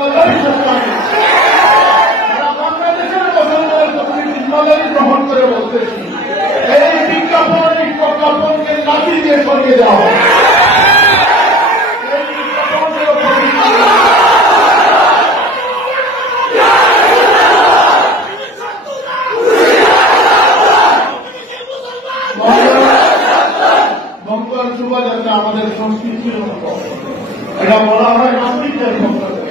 জিম্মাদারি সরকারি সারা বাংলাদেশের মুসলমানের প্রতি জিম্মাদারি গ্রহণ করে বলতেছি, এই বিজ্ঞাপন এই প্রজ্ঞাপনকে লাঠি দিয়ে সরিয়ে দেওয়া হবে। এই বিজ্ঞাপনের উপর মঙ্গল শোভাযাত্রা আমাদের সংস্কৃতির মতো, এটা বলা হয় নাস্তিকদের পক্ষ থেকে।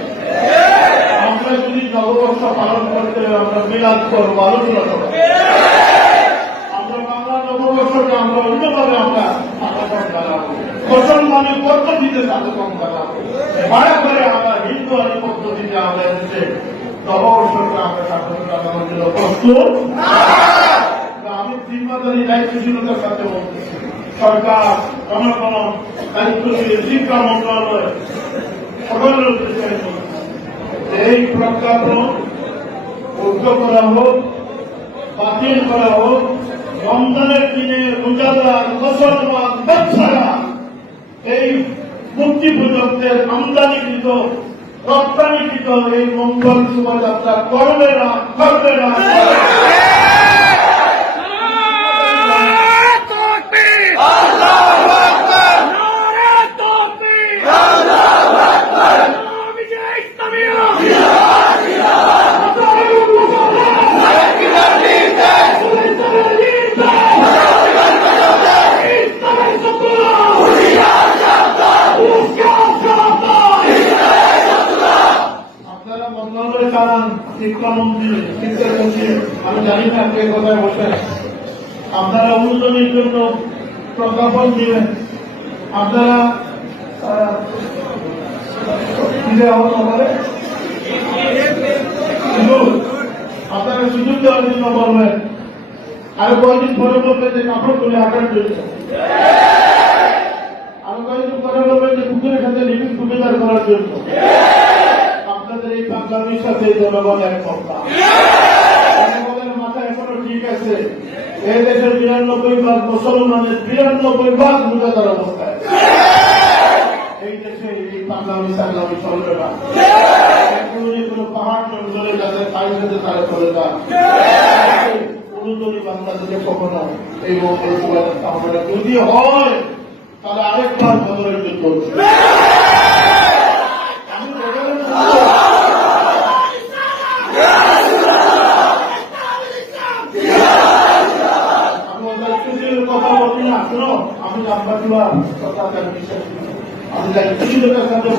আমরা যদি নববর্ষ পালন করতে আমরা মিলাদ করবো, আলোচনা করবো, আমরা বাংলা নববর্ষকে আমরা অন্যভাবে আমরা স্বাগতম জানাবো, মুসলমানের পদ্ধতিতে স্বাগতম জানাবো, ভাড়া করে আমরা হিন্দু আলী পদ্ধতিতে আমরা এসেছে নববর্ষকে আমরা স্বাগতম জানানোর জন্য প্রস্তুত। আমি জিম্মাদারি দায়িত্বশীলতার সাথে বলতেছি, সরকার, জনগণ, দায়িত্বশীল শিক্ষা মন্ত্রণালয় সকলের উদ্দেশ্যে এই প্রজ্ঞাপন রুদ্ধ করা হোক, বাতিল করা হোক। রমজানের দিনে রোজাদার মুসলমান বাচ্চারা এই মুক্তি পূজকদের আমদানিকৃত রপ্তানিকৃত এই মঙ্গল শোভাযাত্রা করবে না, করবে না। আমি জানি না কে কোথায় বসে, আপনারা উন্নয়নের জন্য প্রজ্ঞাপন দিবেন, আপনারা আপনারা সুযোগ দেওয়ার জন্য বলবেন, আরো কয়েকদিন পরে বলবেন যে কাপড় তুলে আকার জন্য, আরো কয়েকদিন পরে বলবেন যে পুকুরের সাথে লিভিং টুগেদার করার জন্য। আপনাদের এই বাংলাদেশের সাথে জনগণ একমত না। জনগণের মাথা এখনো ঠিক আছে, এই দেশের ৯২% মুসলমানের ৯২% রোজাদার অবস্থায়। এই দেশে এই পাগলামি সাগলামি চলবে না। কোনো পাহাড় চলে যাদের তাই সাথে তারা চলে যান। কোনজনই বাংলাদেশে কখনো এই মঙ্গল শোভাযাত্রা হবে না। যদি হয় তাহলে আরেকবার বদলের যুদ্ধ।